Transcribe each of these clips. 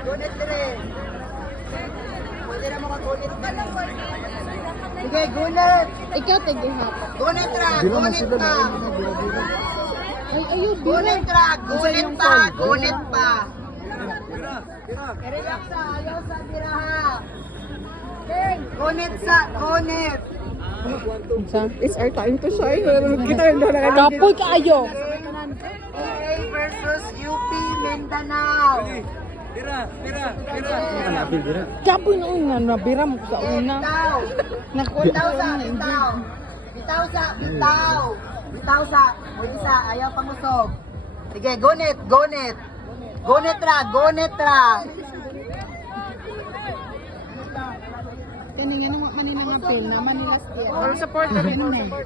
Gunit dire. Pwede na mga gunit ka na. Sige, gunit. Ikaw tigihap. Gunit ra, gunit pa. Ay, ayun, Gunit ra, gunit pa, gunit pa. Relax sa, ayaw sa biraha. Gunit sa, gunit. It's our time to shine. Kapoy kaayo. AA versus UP Mindanao. Kapoy na una. Nabiram ko sa una. Bitaw. Nakuha Bitaw ko sa, na. bitaw. Bitaw sa, bitaw. Bitaw sa, muli sa, ayaw pangusog. Sige, gunit, gunit. Gunit ra, gunit ra. Kani nga nung manila nga film na Manila Steer. Or support na rin.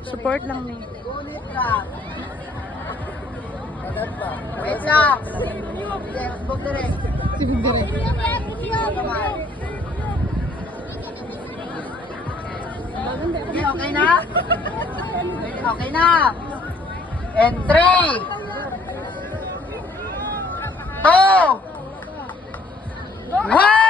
Support lang ni. Gunit ra. Wait lang. Sige, usbog na rin. Sige dire. Okay, okay na? Okay na. And 3, 2, 1!